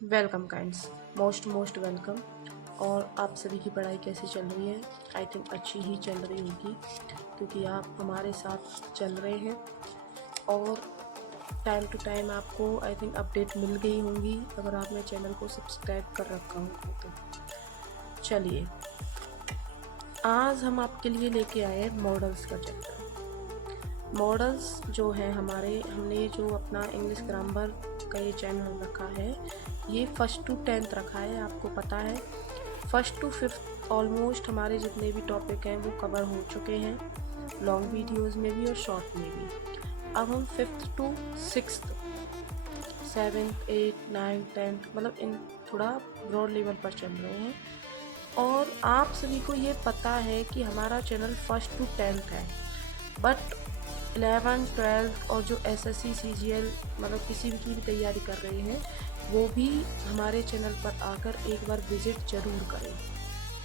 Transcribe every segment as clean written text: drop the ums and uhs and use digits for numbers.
Welcome kinds, most welcome. और आप सभी की पढ़ाई कैसी चल रही है? आई थिंक अच्छी ही चल रही होगी, क्योंकि आप हमारे साथ चल रहे हैं और टाइम टू टाइम आपको आई थिंक अपडेट मिल गई होंगी अगर आपने चैनल को सब्सक्राइब कर रखा हो तो। चलिए, आज हम आपके लिए लेके आए हैं मॉडल्स का चैप्टर। मॉडल्स जो है हमने जो अपना इंग्लिश ग्रामर का ये चैनल रखा है, ये 1st to 10th रखा है। आपको पता है 1st to 5th ऑलमोस्ट हमारे जितने भी टॉपिक हैं वो कवर हो चुके हैं, लॉन्ग वीडियोस में भी और शॉर्ट में भी। अब हम 5th to 6th 7th 8th 9th 10th मतलब इन थोड़ा ब्रॉड लेवल पर चल रहे हैं। और आप सभी को ये पता है कि हमारा चैनल 1st to 10th है, बट 11th 12th और जो SSC CGL मतलब किसी भी की भी तैयारी कर रहे हैं वो भी हमारे चैनल पर आकर एक बार विजिट ज़रूर करें।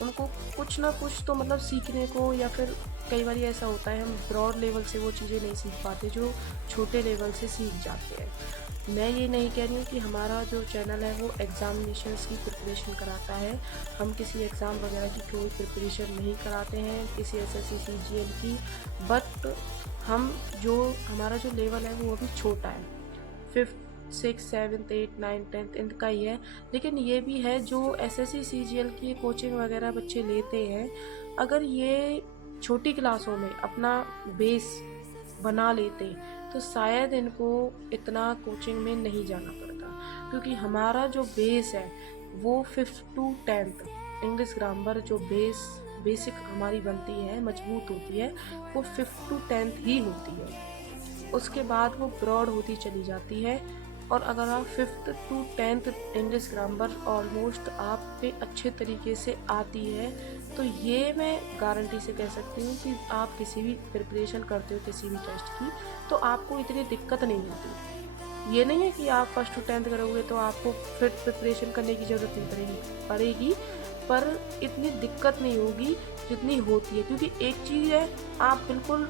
उनको कुछ ना कुछ तो मतलब सीखने को, या फिर कई बार ऐसा होता है हम ब्रॉड लेवल से वो चीज़ें नहीं सीख पाते जो छोटे लेवल से सीख जाते हैं। मैं ये नहीं कह रही हूँ कि हमारा जो चैनल है वो एग्ज़ामिनेशंस की प्रिपरेशन कराता है। हम किसी एग्ज़ाम वगैरह की कोई प्रिपरेशन नहीं कराते हैं, किसी SSC CGL की। बट हम जो हमारा जो लेवल है वो अभी छोटा है, 5th 6th 7th 8th 9th 10th इनका ही है। लेकिन ये भी है जो SSC CGL की कोचिंग वगैरह बच्चे लेते हैं, अगर ये छोटी क्लासों में अपना बेस बना लेते तो शायद इनको इतना कोचिंग में नहीं जाना पड़ता, क्योंकि हमारा जो बेस है वो 5th to 10th English grammar जो बेसिक हमारी बनती है, मजबूत होती है, वो 5th to 10th ही होती है। उसके बाद वो ब्रॉड होती चली जाती है। और अगर आप 5th to 10th English grammar almost आप पे अच्छे तरीके से आती है, तो ये मैं गारंटी से कह सकती हूँ कि आप किसी भी प्रिपरेशन करते हो किसी भी टेस्ट की, तो आपको इतनी दिक्कत नहीं होती। ये नहीं है कि आप 1st to 10th करोगे तो आपको फिर प्रिपरेशन करने की ज़रूरत नहीं पड़ेगी, पर इतनी दिक्कत नहीं होगी जितनी होती है। क्योंकि एक चीज़ है आप बिल्कुल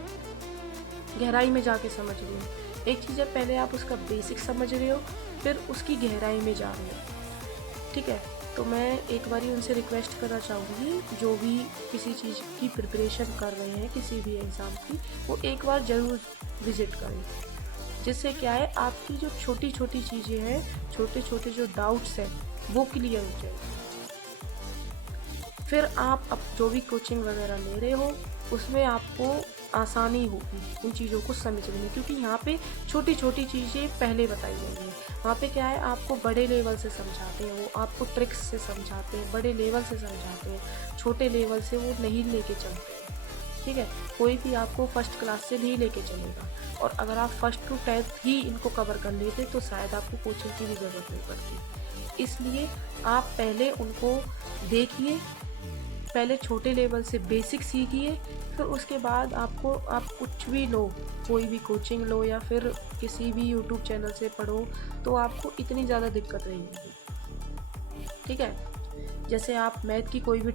गहराई में जाके समझ रहे हो, एक चीज़ है पहले आप उसका बेसिक समझ रहे हो, फिर उसकी गहराई में जा रहे हो। ठीक है, तो मैं एक बारी उनसे रिक्वेस्ट करना चाहूँगी जो भी किसी चीज़ की प्रिपरेशन कर रहे हैं किसी भी एग्ज़ाम की, वो एक बार ज़रूर विज़िट करें। जिससे क्या है, आपकी जो छोटी छोटी चीज़ें हैं, छोटे छोटे जो डाउट्स हैं वो क्लियर हो जाएंगे। फिर आप अब जो भी कोचिंग वगैरह ले रहे हो उसमें आपको आसानी होगी उन चीज़ों को समझने में, क्योंकि यहाँ पे छोटी छोटी चीज़ें पहले बताई जाएंगी। वहाँ पे क्या है, आपको बड़े लेवल से समझाते हैं, वो आपको ट्रिक्स से समझाते हैं, बड़े लेवल से समझाते हैं, छोटे लेवल से वो नहीं लेके चलते हैं। ठीक है, कोई भी आपको फर्स्ट क्लास से नहीं लेके चलेगा। और अगर आप 1st to 10th ही इनको कवर कर लेते तो शायद आपको कोचिंग की भी ज़रूरत नहीं पड़ती। इसलिए आप पहले उनको देखिए, पहले छोटे लेवल से बेसिक सीखिए, फिर उसके बाद आप कुछ भी लो, कोई भी कोचिंग लो या फिर किसी भी यूट्यूब चैनल से पढ़ो, तो आपको इतनी ज़्यादा दिक्कत नहीं होगी। ठीक है, जैसे आप मैथ की कोई भी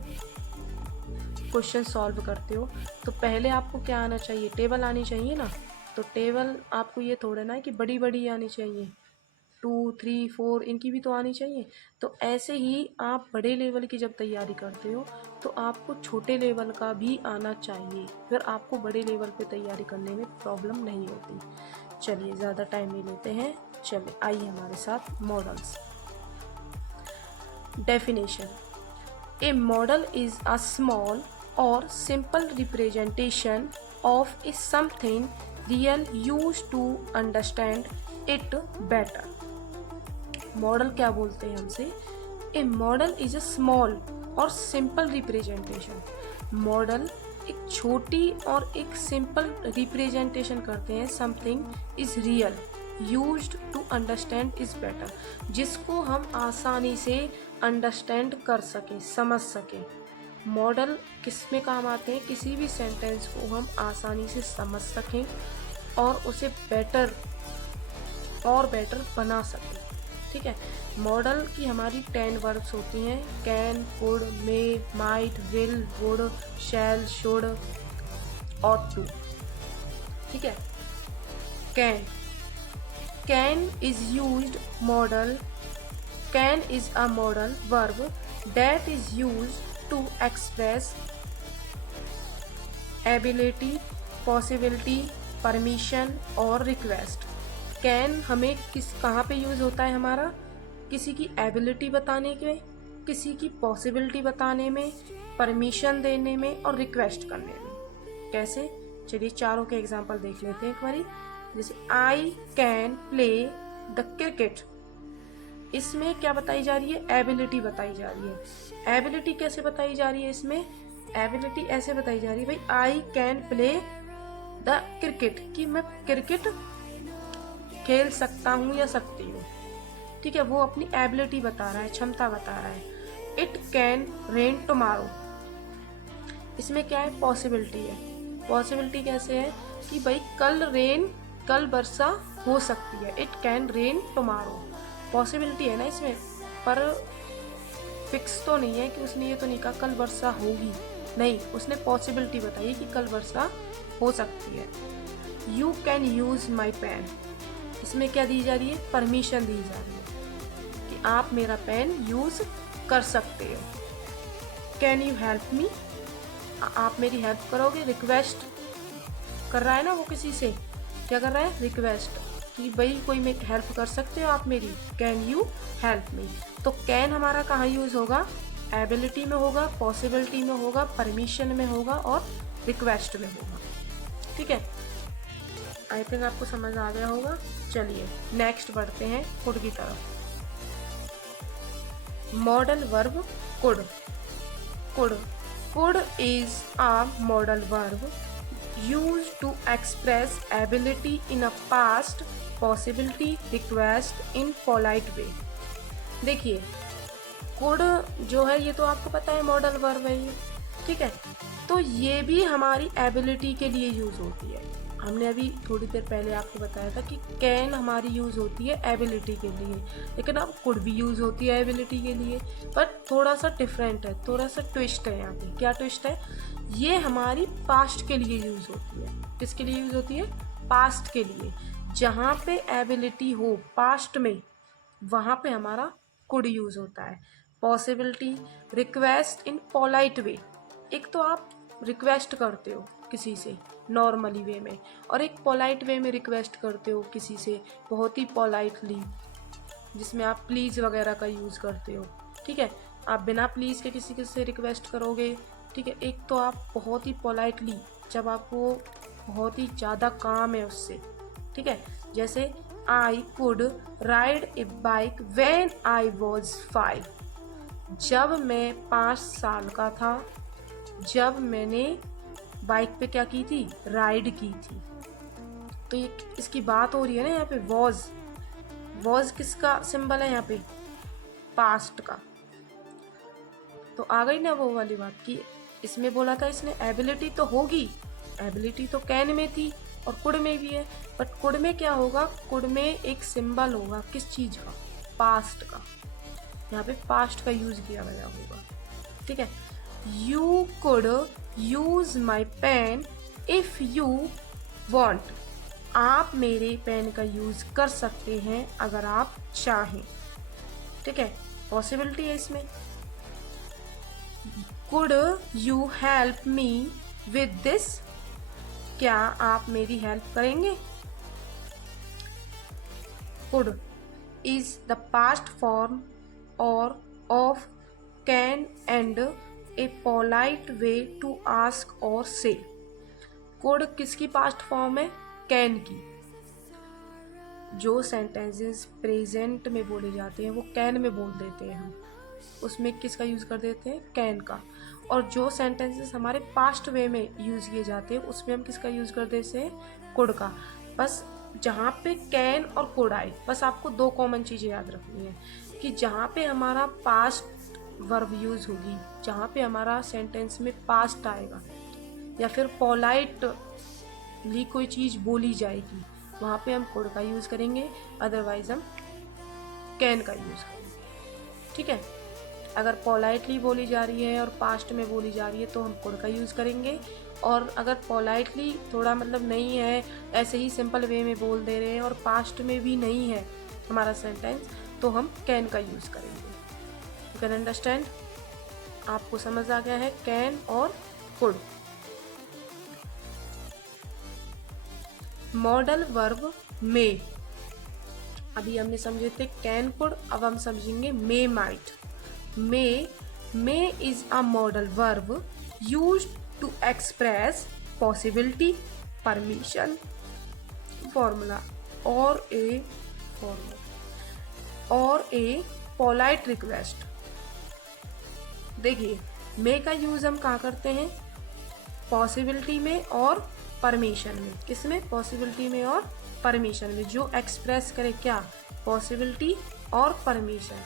क्वेश्चन सॉल्व करते हो तो पहले आपको क्या आना चाहिए, टेबल आनी चाहिए ना। तो टेबल आपको ये थोड़ा ना है कि बड़ी बड़ी आनी चाहिए, 2 3 4 इनकी भी तो आनी चाहिए। तो ऐसे ही आप बड़े लेवल की जब तैयारी करते हो तो आपको छोटे लेवल का भी आना चाहिए, फिर आपको बड़े लेवल पे तैयारी करने में प्रॉब्लम नहीं होती। चलिए, ज़्यादा टाइम नहीं लेते हैं, चलिए आइए हमारे साथ models. Definition: A model is a small or simple representation of a something real used to understand it better। Model क्या बोलते हैं हमसे? A model is a small और सिंपल रिप्रेजेंटेशन। मॉडल एक छोटी और एक सिंपल रिप्रेजेंटेशन करते हैं, something is real used to understand is better, जिसको हम आसानी से अंडरस्टैंड कर सकें, समझ सकें। मॉडल किस में काम आते हैं? किसी भी सेंटेंस को हम आसानी से समझ सकें और उसे बेटर बना सकें। ठीक है, मॉडल की हमारी 10 वर्ब्स होती हैं: can, could, may, might, will, would, shall, should, ought to. ठीक है, can is used modal can is a modal verb that is use to express ability, possibility, permission और रिक्वेस्ट। कैन हमें कहाँ पे यूज़ होता है हमारा? किसी की एबिलिटी बताने में, किसी की पॉसिबिलिटी बताने में, परमिशन देने में और रिक्वेस्ट करने में। कैसे? चलिए चारों के एग्जांपल देख लेते हैं एक बारी। जैसे I can play the cricket, इसमें क्या बताई जा रही है? एबिलिटी बताई जा रही है। एबिलिटी कैसे बताई जा रही है इसमें? एबिलिटी ऐसे बताई जा रही है, भाई I can play the cricket, कि मैं क्रिकेट खेल सकता हूँ या सकती हूँ। ठीक है, वो अपनी एबिलिटी बता रहा है, क्षमता बता रहा है। इट कैन रेन टुमारो, इसमें क्या है? पॉसिबिलिटी है। पॉसिबिलिटी कैसे है कि भाई कल वर्षा हो सकती है। It can rain tomorrow, possibility है ना इसमें, पर फिक्स तो नहीं है कि उसने ये तो नहीं कहा कल वर्षा होगी, नहीं, उसने पॉसिबिलिटी बताई कि कल वर्षा हो सकती है। You can use my pen, इसमें क्या दी जा रही है? परमिशन दी जा रही है कि आप मेरा पेन यूज कर सकते हो। कैन यू हेल्प मी, आप मेरी हेल्प करोगे? रिक्वेस्ट कर रहा है ना वो किसी से, क्या कर रहा है? रिक्वेस्ट, कि भाई कोई मेरी हेल्प कर सकते हो आप मेरी, कैन यू हेल्प मी। तो कैन हमारा कहाँ यूज होगा? एबिलिटी में होगा, पॉसिबिलिटी में होगा, परमिशन में होगा और रिक्वेस्ट में होगा। ठीक है, आई थिंक आपको समझ आ गया होगा। चलिए नेक्स्ट बढ़ते हैं कुड की तरफ। Modal verb could. Could is a modal verb used to express ability in a past, possibility, request in polite way। देखिए could जो है ये तो आपको पता है मॉडल वर्ब है ये, ठीक है, तो ये भी हमारी एबिलिटी के लिए यूज होती है। हमने अभी थोड़ी देर पहले आपको बताया था कि कैन हमारी यूज होती है एबिलिटी के लिए, लेकिन अब कुड भी यूज होती है एबिलिटी के लिए, पर थोड़ा सा डिफरेंट है, थोड़ा सा ट्विस्ट है यहाँ पे। क्या ट्विस्ट है? ये हमारी पास्ट के लिए यूज होती है। किसके लिए यूज होती है? पास्ट के लिए। जहाँ पे एबिलिटी हो पास्ट में, वहाँ पे हमारा कुड यूज होता है। पॉसिबिलिटी, रिक्वेस्ट इन पोलाइट वे, एक तो आप रिक्वेस्ट करते हो किसी से नॉर्मली वे में, और एक पोलाइट वे में रिक्वेस्ट करते हो किसी से बहुत ही पोलाइटली, जिसमें आप प्लीज़ वगैरह का यूज़ करते हो। ठीक है, आप बिना प्लीज़ के किसी से रिक्वेस्ट करोगे। ठीक है, एक तो आप बहुत ही पोलाइटली, जब आपको बहुत ही ज़्यादा काम है उससे। ठीक है, जैसे I could ride A bike when I was 5, जब मैं 5 साल का था, जब मैंने बाइक पे क्या की थी? राइड की थी। तो ये इसकी बात हो रही है ना यहाँ पे। वॉज किसका सिंबल है यहाँ पे? पास्ट का। तो आ गई ना वो वाली बात कि इसमें बोला था इसने एबिलिटी तो होगी, एबिलिटी तो कैन में थी और कुड में भी है, बट कुड में क्या होगा? कुड में एक सिंबल होगा, किस चीज़ का? पास्ट का। यहाँ पे पास्ट का यूज किया गया होगा। ठीक है, you could use my pen if you want, आप मेरे पेन का यूज कर सकते हैं अगर आप चाहें। ठीक है, पॉसिबिलिटी है इसमें। Could you help me with this, क्या आप मेरी हेल्प करेंगे? Could is the past form और of can and a polite way to ask और से। कुड किसकी पास्ट फॉर्म है? कैन की। जो सेंटेंसेस प्रेजेंट में बोले जाते हैं वो कैन में बोल देते हैं हम, उसमें किसका यूज़ कर देते हैं? कैन का। और जो सेंटेंसेस हमारे पास्ट वे में यूज़ किए जाते हैं उसमें हम किसका यूज़ कर देते हैं? कुड का। बस जहाँ पे कैन और कुड आए, बस आपको 2 कॉमन चीज़ें याद रखनी है कि जहाँ पे हमारा पास्ट वर्ब यूज़ होगी, जहाँ पे हमारा सेंटेंस में पास्ट आएगा या फिर पोलाइटली कोई चीज़ बोली जाएगी, वहाँ पे हम कुड का यूज़ करेंगे, अदरवाइज हम कैन का यूज़ करेंगे। ठीक है, अगर पोलाइटली बोली जा रही है और पास्ट में बोली जा रही है तो हम कुड का यूज़ करेंगे, और अगर पोलाइटली थोड़ा मतलब नहीं है, ऐसे ही सिंपल वे में बोल दे रहे हैं और पास्ट में भी नहीं है हमारा सेंटेंस, तो हम कैन का यूज़ करेंगे। यू कैन अंडरस्टैंड, आपको समझ आ गया है कैन और कुड। मॉडल वर्ब मे, अभी हमने समझे थे कैन कुड, अब हम समझेंगे may might. May is a modal verb used to express possibility, permission, formula और ए पोलाइट रिक्वेस्ट। देखिए मे का यूज हम कहाँ करते हैं, पॉसिबिलिटी में और परमिशन में। किसमें, पॉसिबिलिटी में और परमिशन में, जो एक्सप्रेस करे क्या, पॉसिबिलिटी और परमिशन।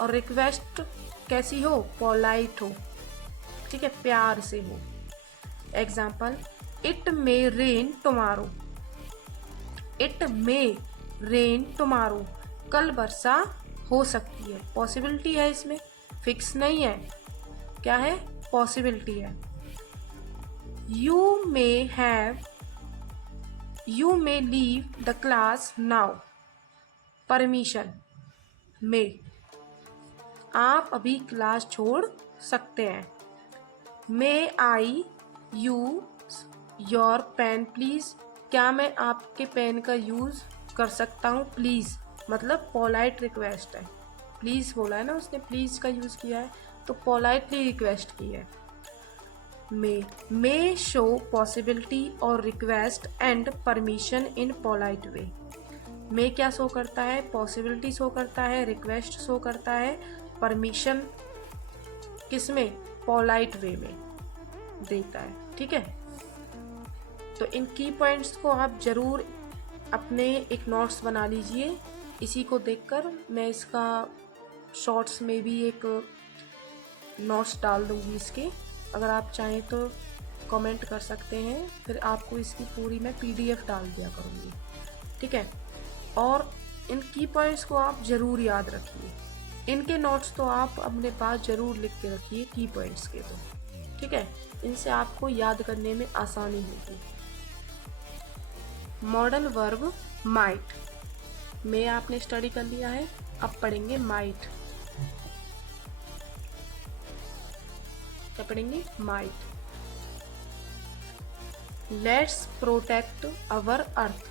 और रिक्वेस्ट कैसी हो, पोलाइट हो, ठीक है, प्यार से हो। Example, it may rain tomorrow, it may rain tomorrow, कल वर्षा हो सकती है। पॉसिबिलिटी है इसमें, फिक्स नहीं है, क्या है, पॉसिबिलिटी है। You may leave the class now, permission में, आप अभी क्लास छोड़ सकते हैं। मे आई यूज योर पेन प्लीज, क्या मैं आपके पेन का यूज कर सकता हूँ, प्लीज मतलब पोलाइट रिक्वेस्ट है। प्लीज बोला है ना उसने, प्लीज का यूज किया है, तो पोलाइटली रिक्वेस्ट की है। मे शो पॉसिबिलिटी और request and permission in polite way. May क्या शो करता है, पॉसिबिलिटी शो करता है, रिक्वेस्ट शो करता है, परमिशन किसमें, पोलाइट वे में देता है, ठीक है। तो इन की पॉइंट्स को आप जरूर अपने एक नोट्स बना लीजिए। इसी को देखकर मैं इसका शॉर्ट्स में भी एक नोट्स डाल दूंगी इसके, अगर आप चाहें तो कमेंट कर सकते हैं, फिर आपको इसकी पूरी मैं PDF डाल दिया करूँगी, ठीक है। और इन की पॉइंट्स को आप ज़रूर याद रखिए, इनके नोट्स तो आप अपने पास ज़रूर लिख के रखिए की पॉइंट्स के, तो ठीक है, इनसे आपको याद करने में आसानी होगी। मॉडल वर्ब माइट, में आपने स्टडी कर लिया है, अब पढ़ेंगे माइट। क्या पढ़ेंगे, माइट। लेट्स प्रोटेक्ट अवर अर्थ,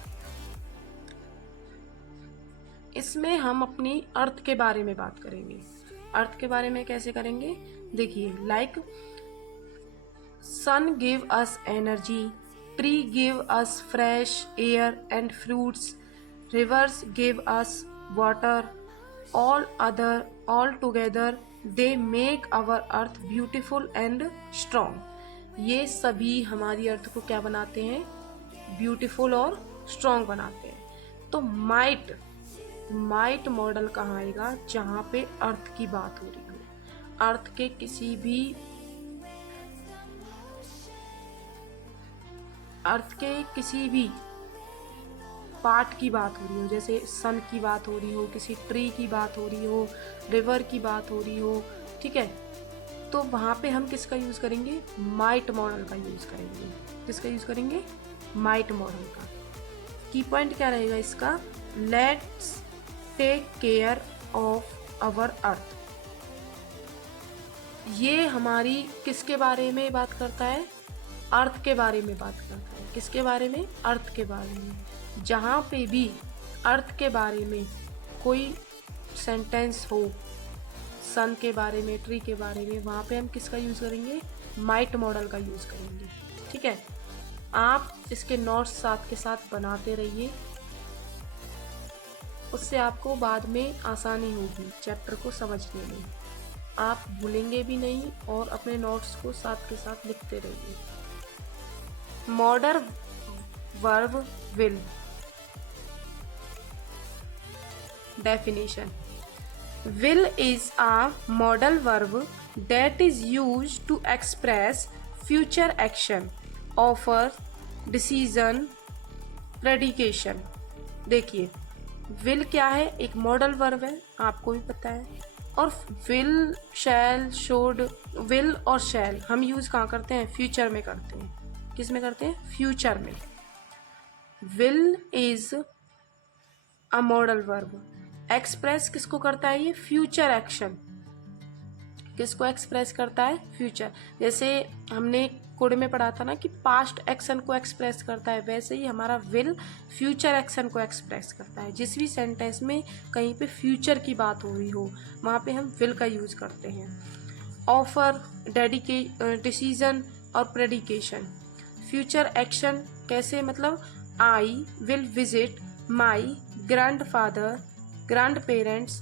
इसमें हम अपनी अर्थ के बारे में बात करेंगे। अर्थ के बारे में कैसे करेंगे, देखिए, like sun give us energy, tree give us fresh air and fruits, rivers give us water, all together they make our earth beautiful and strong. ये सभी हमारी अर्थ को क्या बनाते हैं, ब्यूटीफुल और स्ट्रॉन्ग बनाते हैं। तो माइट मॉडल कहाँ आएगा, जहाँ पे अर्थ की बात हो रही हो, अर्थ के किसी भी पार्ट की बात हो रही हो, जैसे सन की बात हो रही हो, किसी ट्री की बात हो रही हो, रिवर की बात हो रही हो, ठीक है, तो वहाँ पे हम किसका यूज करेंगे, माइट मॉडल का यूज करेंगे। किसका यूज करेंगे, माइट मॉडल का। की पॉइंट क्या रहेगा इसका, let's take care of our earth. ये हमारी किसके बारे में बात करता है, अर्थ के बारे में बात करता है। किसके बारे में, अर्थ के बारे में। जहाँ पे भी अर्थ के बारे में कोई सेंटेंस हो, सन के बारे में, ट्री के बारे में, वहाँ पे हम किसका यूज़ करेंगे, माइट मॉडल का यूज़ करेंगे, ठीक है। आप इसके नोट्स साथ के साथ बनाते रहिए, उससे आपको बाद में आसानी होगी चैप्टर को समझने में, आप भूलेंगे भी नहीं और अपने नोट्स को साथ के साथ लिखते रहिए। Modal verb will, definition. Will is a modal verb that is used to express future action, offer, decision, predication. देखिए, will क्या है, एक मॉडल वर्ब है, आपको भी पता है। और will, shall, should, will और shall हम यूज कहाँ करते हैं, फ्यूचर में करते हैं। किस में करते हैं, फ्यूचर में। will is a modal verb express किसको करता है? ये फ्यूचर एक्शन किसको एक्सप्रेस करता है? फ्यूचर। जैसे हमने कोड में पढ़ा था ना कि पास्ट एक्शन को एक्सप्रेस करता है, वैसे ही हमारा विल फ्यूचर एक्शन को एक्सप्रेस करता है। जिस भी सेंटेंस में कहीं पे फ्यूचर की बात हो रही हो वहाँ पे हम विल का यूज करते हैं। ऑफर, डिसीजन और प्रेडिकेशन। फ्यूचर एक्शन कैसे? मतलब I will visit my grandfather grand parents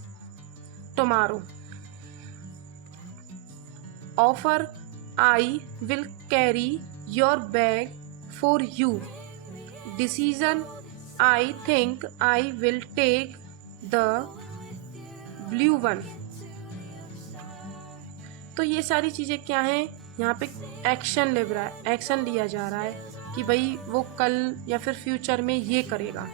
tomorrow. Offer, I will carry your bag for you. Decision, I think I will take the blue one. तो ये सारी चीजें क्या हैं? यहाँ पे एक्शन लिया जा रहा है कि भाई वो कल या फिर फ्यूचर में ये करेगा।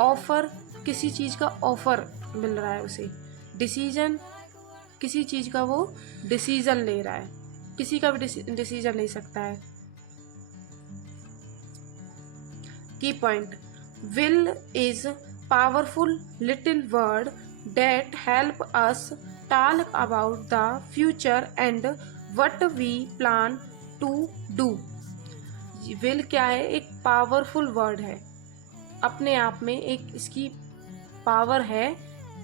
ऑफर, किसी चीज का ऑफर मिल रहा है उसे। डिसीजन, किसी चीज का वो डिसीजन ले रहा है, किसी का भी डिसीजन ले सकता है। Key point, will is powerful little word that help us talk about the future and what we plan to do. Will क्या है? एक पावरफुल वर्ड है, अपने आप में एक इसकी पावर है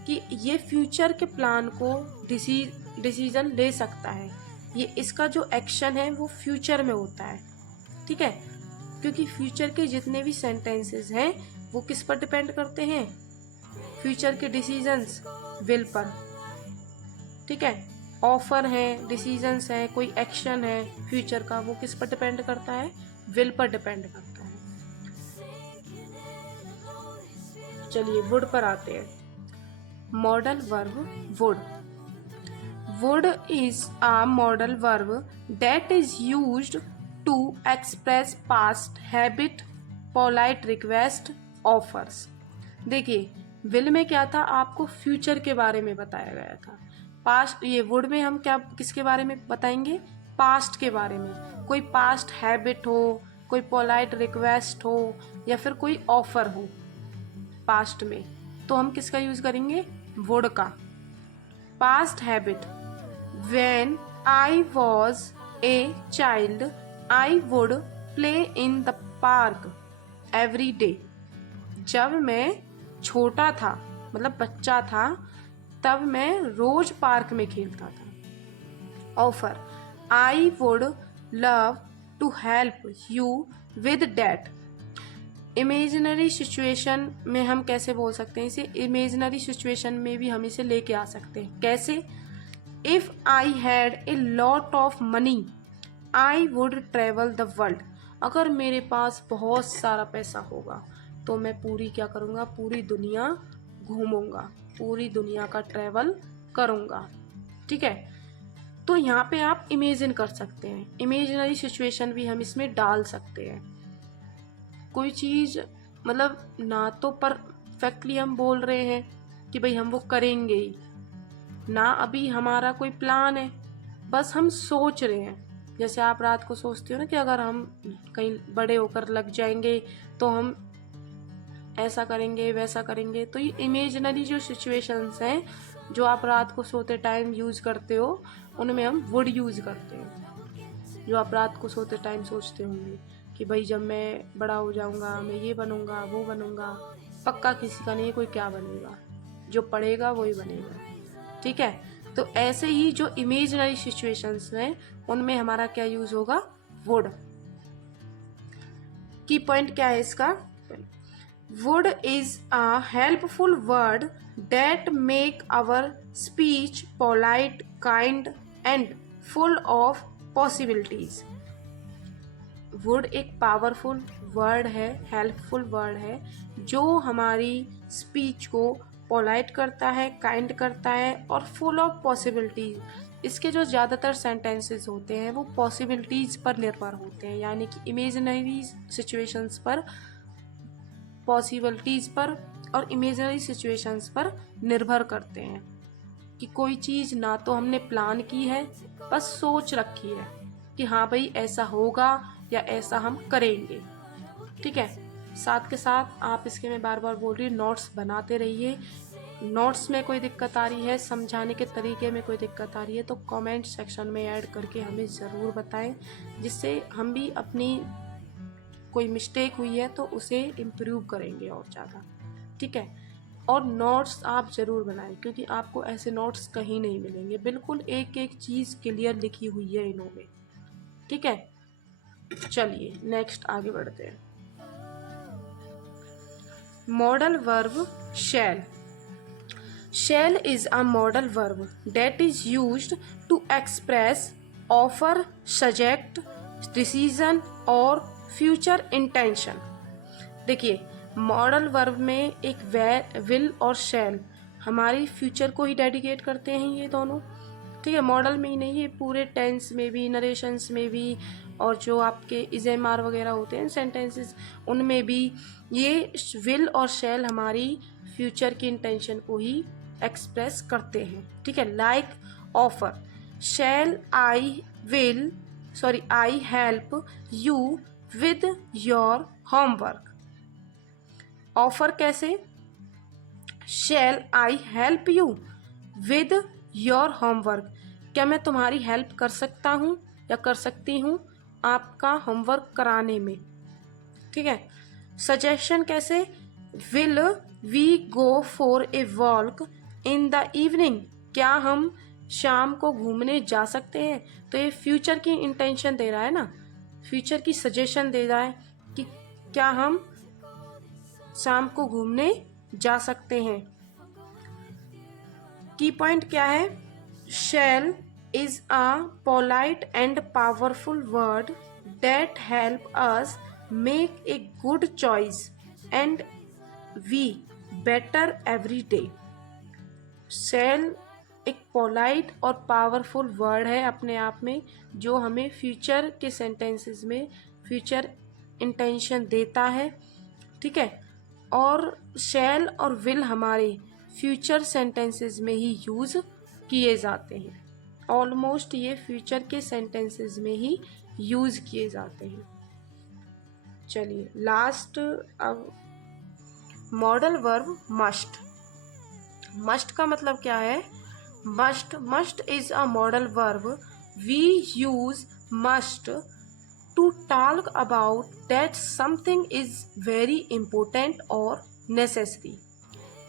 कि ये फ्यूचर के प्लान को डिसीजन ले सकता है। ये इसका जो एक्शन है वो फ्यूचर में होता है, ठीक है, क्योंकि फ्यूचर के जितने भी सेंटेंसेस हैं वो किस पर डिपेंड करते हैं? फ्यूचर के डिसीजंस विल पर, ठीक है। ऑफर है, डिसीजंस है, कोई एक्शन है फ्यूचर का, वो किस पर डिपेंड करता है? विल पर डिपेंड करता है। चलिए वुड पर आते हैं। Modal verb would. Would is a modal verb that is used to express past habit, polite request, offers. देखिए विल में क्या था? आपको फ्यूचर के बारे में बताया गया था। पास्ट, ये वुड में हम क्या किसके बारे में बताएंगे? पास्ट के बारे में। कोई पास्ट हैबिट हो, कोई पोलाइट रिक्वेस्ट हो या फिर कोई ऑफर हो पास्ट में, तो हम किसका यूज करेंगे? वुड का। Past habit, when I was a child I would play in the park every day. जब मैं छोटा था, मतलब बच्चा था, तब मैं रोज पार्क में खेलता था। Offer, I would love to help you with that. Imaginary situation में हम कैसे बोल सकते हैं इसे? इमेजिनरी सिचुएशन में भी हम इसे लेके आ सकते हैं। कैसे? If I had a lot of money I would travel the world. अगर मेरे पास बहुत सारा पैसा होगा तो मैं क्या करूँगा? पूरी दुनिया घूमूंगा, पूरी दुनिया का ट्रेवल करूँगा, ठीक है। तो यहाँ पे आप इमेजिन कर सकते हैं, इमेजिनरी सिचुएशन भी हम इसमें डाल सकते हैं। कोई चीज़ मतलब ना तो परफेक्टली हम बोल रहे हैं कि भाई हम वो करेंगे ही ना, अभी हमारा कोई प्लान है, बस हम सोच रहे हैं। जैसे आप रात को सोचते हो ना कि अगर हम कहीं बड़े होकर लग जाएंगे तो हम ऐसा करेंगे वैसा करेंगे। तो ये इमेजिनरी जो सिचुएशंस हैं जो आप रात को सोते टाइम यूज करते हो, उनमें हम वुड यूज करते हैं। जो आप रात को सोते टाइम सोचते होंगे कि भाई जब मैं बड़ा हो जाऊंगा मैं ये बनूंगा वो बनूंगा, पक्का किसी का नहीं कोई क्या बनेगा, जो पढ़ेगा वही बनेगा, ठीक है। तो ऐसे ही जो इमेजिनरी सिचुएशंस हैं उनमें हमारा क्या यूज होगा? वुड। की पॉइंट क्या है इसका? Would is a helpful word that make our speech polite, kind and full of possibilities. Would एक पावरफुल वर्ड है, हेल्पफुल वर्ड है, जो हमारी स्पीच को पोलाइट करता है, काइंड करता है और फुल ऑफ पॉसिबिलिटीज। इसके जो ज़्यादातर सेंटेंसेस होते हैं वो पॉसिबिलिटीज़ पर निर्भर होते हैं, यानी कि इमेजिनरी सिचुएशंस पर, पॉसिबिलिटीज़ पर और इमेजिनरी सिचुएशंस पर निर्भर करते हैं। कि कोई चीज़ ना तो हमने प्लान की है, बस सोच रखी है कि हाँ भाई ऐसा होगा या ऐसा हम करेंगे, ठीक है। साथ के साथ आप इसके, मैं बार बार बोल रही हूँ, नोट्स बनाते रहिए। नोट्स में कोई दिक्कत आ रही है, समझाने के तरीके में कोई दिक्कत आ रही है तो कमेंट सेक्शन में ऐड करके हमें ज़रूर बताएं, जिससे हम भी अपनी कोई मिस्टेक हुई है तो उसे इम्प्रूव करेंगे और ज़्यादा। ठीक है, और नोट्स आप ज़रूर बनाएं क्योंकि आपको ऐसे नोट्स कहीं नहीं मिलेंगे, बिल्कुल एक एक चीज़ क्लियर लिखी हुई है इन्होंने। ठीक है, चलिए नेक्स्ट आगे बढ़ते हैं। Modal verb shall. Shall is a modal verb that is used to express, offer, suggest, decision और future intention। देखिए, मॉडल वर्ब में एक विल और शैल हमारी फ्यूचर को ही डेडिकेट करते हैं ये दोनों। ठीक है, मॉडल में ही नहीं, ये पूरे टेंस में भी, नरेशंस में भी, और जो आपके इज़ेमार वगैरह होते हैं सेंटेंसेस उनमें भी ये विल और शैल हमारी फ्यूचर की इंटेंशन को ही एक्सप्रेस करते हैं। ठीक है, like offer, shall I help you with your homework. Offer कैसे, shall I help you with your homework, क्या मैं तुम्हारी हेल्प कर सकता हूँ या कर सकती हूँ आपका होमवर्क कराने में। ठीक है, सजेशन कैसे, will we go for a walk in the evening, क्या हम शाम को घूमने जा सकते हैं। तो ये फ्यूचर की इंटेंशन दे रहा है ना, फ्यूचर की सजेशन दे रहा है कि क्या हम शाम को घूमने जा सकते हैं। की पॉइंट क्या है, शैल is a polite and powerful word that help us make a good choice and we better every day। shall एक पोलाइट और पावरफुल वर्ड है अपने आप में, जो हमें फ्यूचर के सेंटेंसेस में फ्यूचर इंटेंशन देता है। ठीक है, और शैल और विल हमारे फ्यूचर सेंटेंसेस में ही यूज़ किए जाते हैं। ऑलमोस्ट ये फ्यूचर के सेंटेंसेस में ही यूज़ किए जाते हैं। चलिए लास्ट, अब मॉडल वर्ब मस्ट। मस्ट का मतलब क्या है, must is a modal verb we use must to talk about that something is very important और नेसेसरी।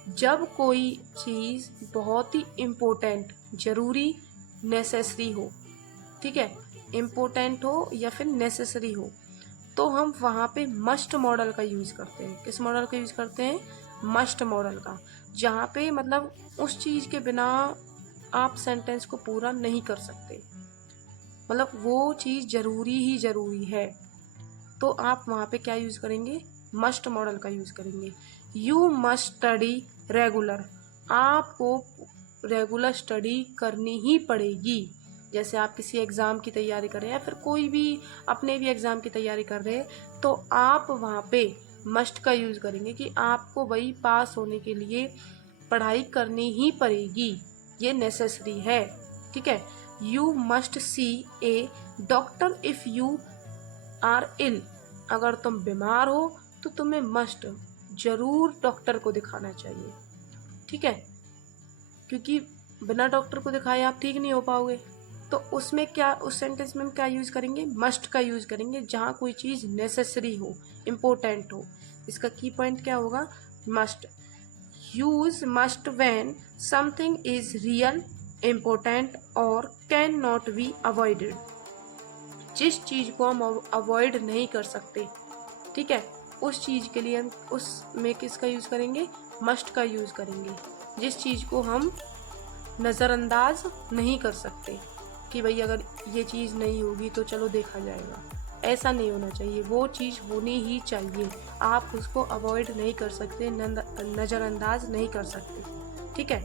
जब कोई चीज़ बहुत ही इम्पोर्टेंट, ज़रूरी, नेसेसरी हो, ठीक है, इम्पोर्टेंट हो या फिर नेसेसरी हो, तो हम वहाँ पे मस्ट मॉडल का यूज़ करते हैं। किस मॉडल का यूज़ करते हैं, मस्ट मॉडल का, जहाँ पे मतलब उस चीज़ के बिना आप सेंटेंस को पूरा नहीं कर सकते, मतलब वो चीज़ ज़रूरी ही ज़रूरी है, तो आप वहाँ पे क्या यूज़ करेंगे, मस्ट मॉडल का यूज़ करेंगे। यू मस्ट स्टडी रेगुलर, आपको रेगुलर स्टडी करनी ही पड़ेगी। जैसे आप किसी एग्ज़ाम की तैयारी कर रहे हैं या फिर कोई भी अपने भी एग्ज़ाम की तैयारी कर रहे हैं, तो आप वहाँ पे मस्ट का यूज़ करेंगे कि आपको वही पास होने के लिए पढ़ाई करनी ही पड़ेगी, ये नेसेसरी है। ठीक है, you must see a doctor if you are ill, अगर तुम बीमार हो तो तुम्हें मस्ट ज़रूर डॉक्टर को दिखाना चाहिए। ठीक है, क्योंकि बिना डॉक्टर को दिखाए आप ठीक नहीं हो पाओगे। तो उसमें क्या, उस सेंटेंस में हम क्या यूज़ करेंगे, मस्ट का यूज़ करेंगे, जहाँ कोई चीज़ नेसेसरी हो, इम्पोर्टेंट हो। इसका की पॉइंट क्या होगा, must. Use must when something is real, important और कैन नॉट बी अवॉइडेड। जिस चीज़ को हम अवॉइड नहीं कर सकते, ठीक है, उस चीज़ के लिए हम उसमें किसका यूज़ करेंगे, मस्ट का यूज़ करेंगे। जिस चीज़ को हम नज़रअंदाज नहीं कर सकते कि भाई अगर ये चीज़ नहीं होगी तो चलो देखा जाएगा, ऐसा नहीं होना चाहिए, वो चीज़ होनी ही चाहिए। आप उसको अवॉइड नहीं कर सकते, नज़रअंदाज नहीं कर सकते। ठीक है,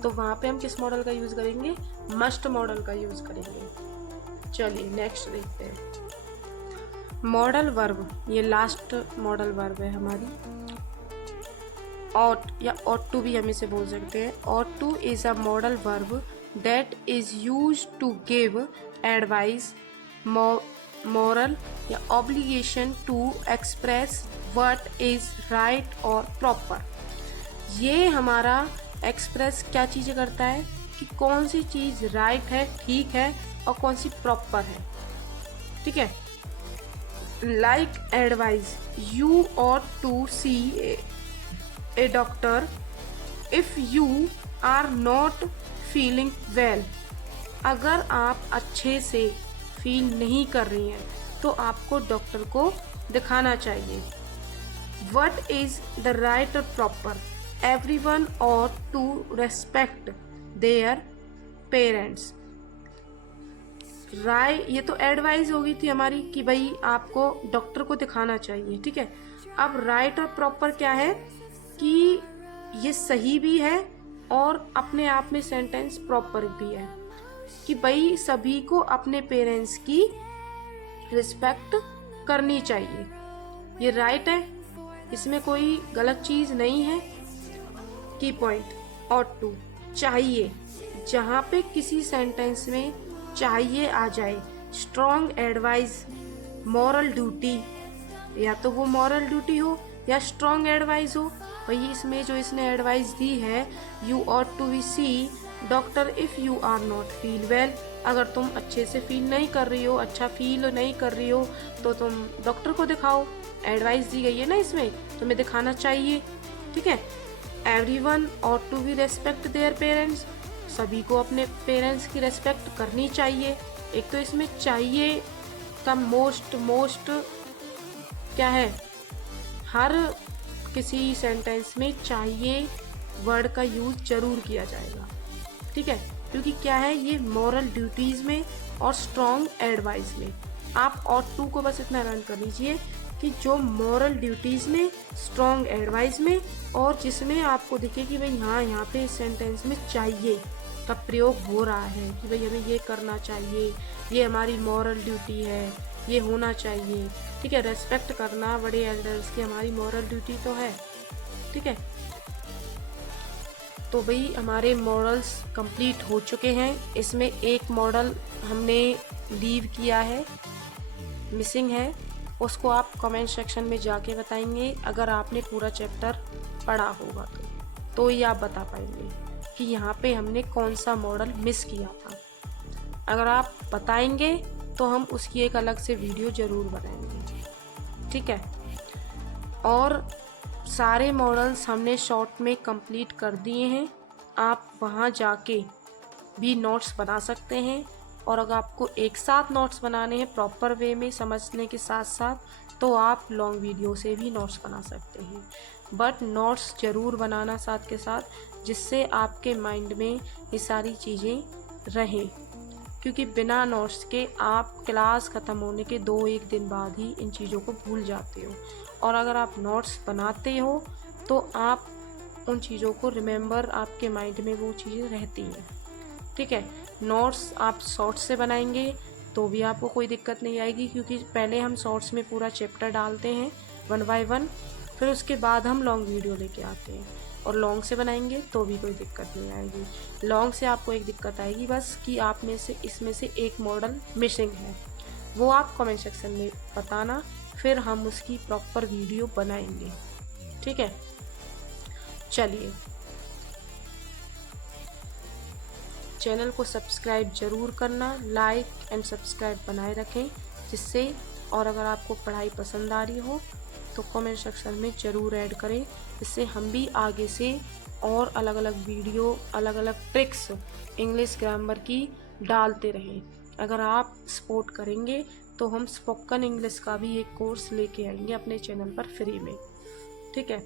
तो वहाँ पे हम किस मॉडल का यूज़ करेंगे, मस्ट मॉडल का यूज़ करेंगे। चलिए नेक्स्ट देखते हैं, मॉडल वर्ब। ये लास्ट मॉडल वर्ब है हमारी। ought या ought to भी हम इसे बोल सकते हैं। ought to is a modal verb that is used to give advice, moral या obligation to express what is right or proper। ये हमारा एक्सप्रेस क्या चीज़ें करता है कि कौन सी चीज़ राइट है, ठीक है, और कौन सी प्रॉपर है। ठीक है। Like advice, you ought to see a doctor if you are not feeling well. अगर आप अच्छे से फील नहीं कर रही हैं तो आपको डॉक्टर को दिखाना चाहिए। What is the right or proper? Everyone ought to respect their parents. राय, ये तो एडवाइस हो गई थी हमारी कि भाई आपको डॉक्टर को दिखाना चाहिए। ठीक है। अब राइट और प्रॉपर क्या है कि ये सही भी है और अपने आप में सेंटेंस प्रॉपर भी है कि भाई सभी को अपने पेरेंट्स की रिस्पेक्ट करनी चाहिए। ये राइट है, इसमें कोई गलत चीज़ नहीं है। की पॉइंट ought to, चाहिए, जहाँ पे किसी सेंटेंस में चाहिए आ जाए। स्ट्रॉन्ग एडवाइस, मॉरल ड्यूटी, या तो वो मॉरल ड्यूटी हो या स्ट्रॉन्ग एडवाइस हो। वही इसमें जो इसने एडवाइस दी है, you ought to be see doctor if you are not feel well. अगर तुम अच्छे से फील नहीं कर रही हो, अच्छा फील नहीं कर रही हो, तो तुम डॉक्टर को दिखाओ। एडवाइस दी गई है ना इसमें, तुम्हें दिखाना चाहिए। ठीक है। Everyone ought to be respect their parents, सभी को अपने पेरेंट्स की रेस्पेक्ट करनी चाहिए। एक तो इसमें चाहिए का मोस्ट क्या है, हर किसी सेंटेंस में चाहिए वर्ड का यूज जरूर किया जाएगा। ठीक है। क्योंकि क्या है, ये मॉरल ड्यूटीज में और स्ट्रॉन्ग एडवाइस में। आप ought to को बस इतना लर्न कर लीजिए कि जो मॉरल ड्यूटीज में, स्ट्रॉन्ग एडवाइस में, और जिसमें आपको दिखे कि भाई हाँ यहाँ पे इस सेंटेंस में चाहिए का प्रयोग हो रहा है कि भाई हमें ये करना चाहिए, ये हमारी मॉरल ड्यूटी है, ये होना चाहिए। ठीक है। रेस्पेक्ट करना बड़े एल्डर्स की हमारी मॉरल ड्यूटी तो है। ठीक है। तो भाई हमारे मॉडल्स कंप्लीट हो चुके हैं। इसमें एक मॉडल हमने लीव किया है, मिसिंग है, उसको आप कमेंट सेक्शन में जाके बताएंगे। अगर आपने पूरा चैप्टर पढ़ा होगा तो ही आप बता पाएंगे कि यहाँ पे हमने कौन सा मॉडल मिस किया था। अगर आप बताएंगे तो हम उसकी एक अलग से वीडियो ज़रूर बनाएंगे। ठीक है। और सारे मॉडल्स हमने शॉर्ट में कंप्लीट कर दिए हैं। आप वहाँ जाके भी नोट्स बना सकते हैं, और अगर आपको एक साथ नोट्स बनाने हैं प्रॉपर वे में समझने के साथ साथ, तो आप लॉन्ग वीडियो से भी नोट्स बना सकते हैं। बट नोट्स ज़रूर बनाना साथ के साथ, जिससे आपके माइंड में ये सारी चीज़ें रहें, क्योंकि बिना नोट्स के आप क्लास ख़त्म होने के 2-1 दिन बाद ही इन चीज़ों को भूल जाते हो। और अगर आप नोट्स बनाते हो तो आप उन चीज़ों को रिमेंबर, आपके माइंड में वो चीज़ें रहती हैं। ठीक है। नोट्स आप शॉर्ट्स से बनाएंगे तो भी आपको कोई दिक्कत नहीं आएगी, क्योंकि पहले हम शॉर्ट्स में पूरा चैप्टर डालते हैं 1 बाय 1, फिर उसके बाद हम लॉन्ग वीडियो लेके आते हैं। और लॉन्ग से बनाएंगे तो भी कोई दिक्कत नहीं आएगी। लॉन्ग से आपको एक दिक्कत आएगी बस कि आप में से इसमें से एक मॉडल मिसिंग है, वो आप कमेंट सेक्शन में बताना, फिर हम उसकी प्रॉपर वीडियो बनाएंगे। ठीक है। चलिए, चैनल को सब्सक्राइब ज़रूर करना, लाइक एंड सब्सक्राइब बनाए रखें जिससे, और अगर आपको पढ़ाई पसंद आ रही हो तो कमेंट सेक्शन में ज़रूर ऐड करें, जिससे हम भी आगे से और अलग अलग वीडियो, अलग अलग ट्रिक्स इंग्लिश ग्रामर की डालते रहें। अगर आप सपोर्ट करेंगे तो हम स्पोकन इंग्लिश का भी एक कोर्स लेके आएंगे अपने चैनल पर फ्री में। ठीक है।